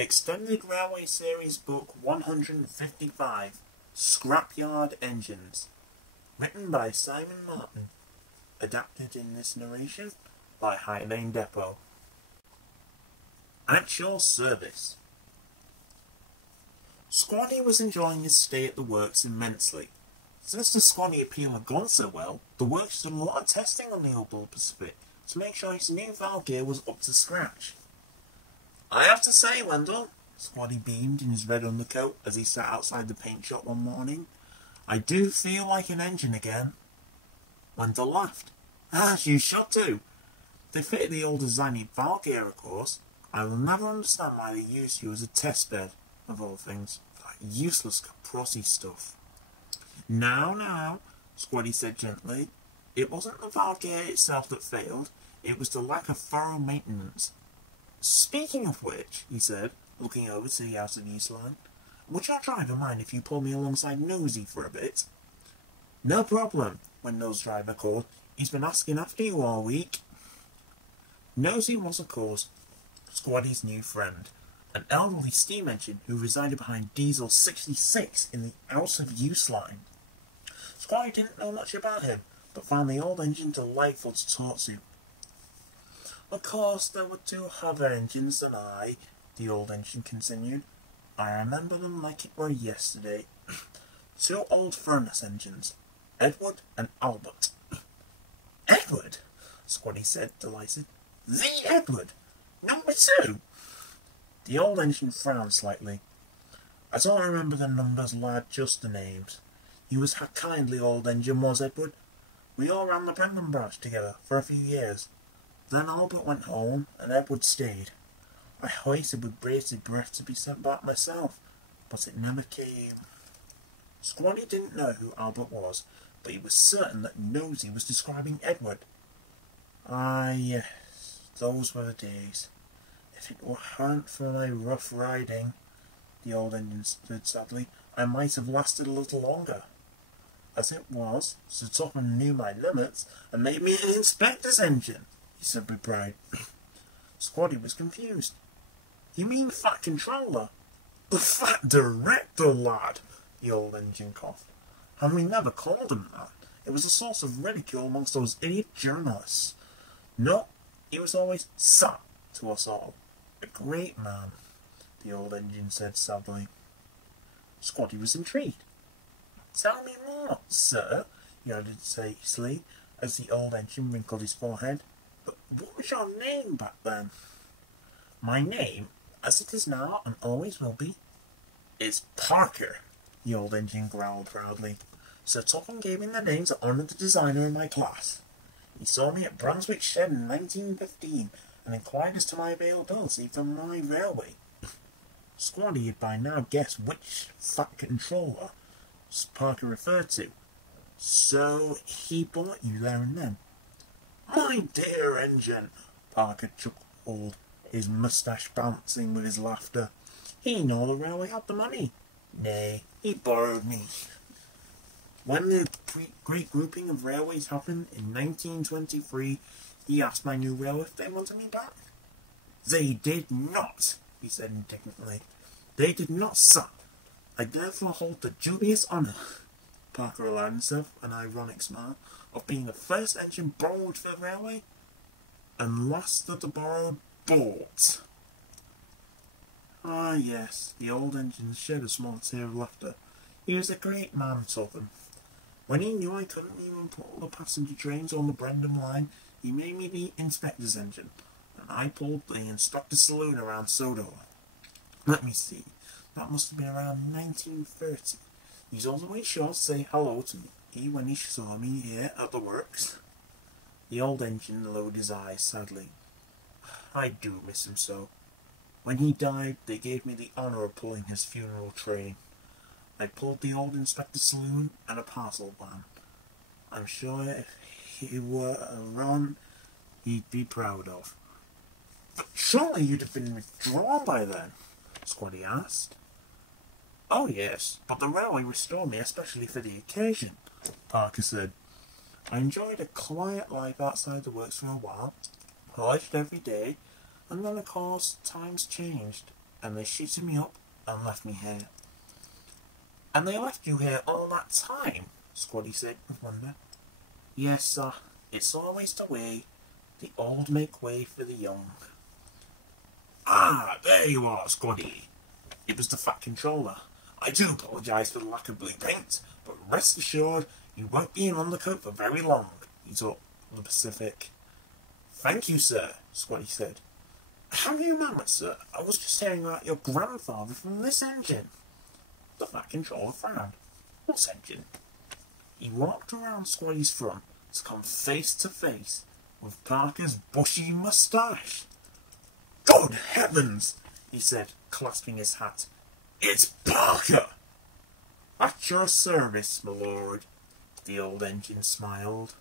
Extended Railway Series Book 155, Scrapyard Engines. Written by Simon Martin. Adapted in this narration by High Lane Depot. At your service. Squaddy was enjoying his stay at the works immensely. Since the Squaddy appeal had gone so well, the works did a lot of testing on the old Bull Pacific to make sure his new valve gear was up to scratch. I have to say, Wendell, Squaddy beamed in his red undercoat as he sat outside the paint shop one morning, I do feel like an engine again. Wendell laughed. Ah, you should do. They fitted the old designy valve gear, of course. I will never understand why they used you as a test bed, of all things. That useless caprosi stuff. Now, Squaddy said gently. It wasn't the valve gear itself that failed. It was the lack of thorough maintenance. Speaking of which, he said, looking over to the outer news line, would your driver mind if you pull me alongside Nosy for a bit? No problem, when Nose driver called. He's been asking after you all week. Nosy was, of course, Squaddy's new friend, an elderly steam engine who resided behind Diesel 66 in the out-of-use line. Squaddy didn't know much about him, but found the old engine delightful to talk to. Of course, there were two other engines than I, the old engine continued. I remember them like it were yesterday. Two old furnace engines, Edward and Albert. Edward? Squaddy said, delighted. The Edward! Number 2! The old engine frowned slightly. I don't remember the numbers, lad, just the names. He was a kindly old engine, was Edward. We all ran the Brendan branch together for a few years. Then Albert went home, and Edward stayed. I waited with bated breath to be sent back myself, but it never came. Squaddy didn't know who Albert was, but he was certain that Nosy was describing Edward. Ah, yes, those were the days. If it weren't for my rough riding, the old engine said sadly, I might have lasted a little longer. As it was, Sir Topham knew my limits and made me an inspector's engine, he said with pride. Squaddy was confused. You mean the fat controller? The fat director, lad, the old engine coughed. And we never called him that. It was a source of ridicule amongst those idiot journalists. No, he was always Sir to us all. A great man, the old engine said sadly. Squaddy was intrigued. Tell me more, sir, he added sagely, as the old engine wrinkled his forehead. But what was your name back then? My name, as it is now and always will be, is Parker, the old engine growled proudly. Sir Topham gave me the name to honour the designer in my class. He saw me at Brunswick Shed in 1915 and inquired as to my availability for my railway. Squaddy had by now guessed which fat controller Parker referred to. So he bought you there and then. My dear engine, Parker chuckled, his moustache bouncing with his laughter. He knew the railway had the money. Nay, he borrowed me. When the great grouping of railways happened in 1923, he asked my new railway if they wanted me back. They did not, he said indignantly. They did not, sir. I therefore hold the dubious honour, Parker allowed himself an ironic smile, of being the first engine borrowed for the railway, and last of the borrowed bought. Ah, yes, the old engine shed a small tear of laughter. He was a great man, Topham. When he knew I couldn't even pull the passenger trains on the Brendan line, he made me the inspector's engine, and I pulled the inspector's saloon around Sodo. Let me see, that must have been around 1930. He's always sure to say hello to me when he saw me here at the works. The old engine lowered his eyes sadly. I do miss him so. When he died, they gave me the honour of pulling his funeral train. I pulled the old inspector's saloon and a parcel van. I'm sure if he were around, he'd be proud of. But surely you'd have been withdrawn by then, Squaddy asked. Oh yes, but the railway restored me especially for the occasion, Parker said. I enjoyed a quiet life outside the works for a while, polished every day, and then of course times changed. and they shooted me up and left me here. And they left you here all that time? Squaddy said with wonder. Yes, sir. It's always the way. The old make way for the young. Ah, there you are, Squaddy. It was the Fat Controller. I do apologise for the lack of blue paint, but rest assured you won't be in Undercoat for very long, he told the Pacific. Thank you, sir, Squaddy said. Have you a moment, sir? I was just hearing about your grandfather from this engine. The Fat Controller frowned. What engine? He walked around Squaddy's front to come face to face with Parker's bushy moustache. Good heavens, he said, clasping his hat. It's Parker! At your service, my lord, the old engine smiled.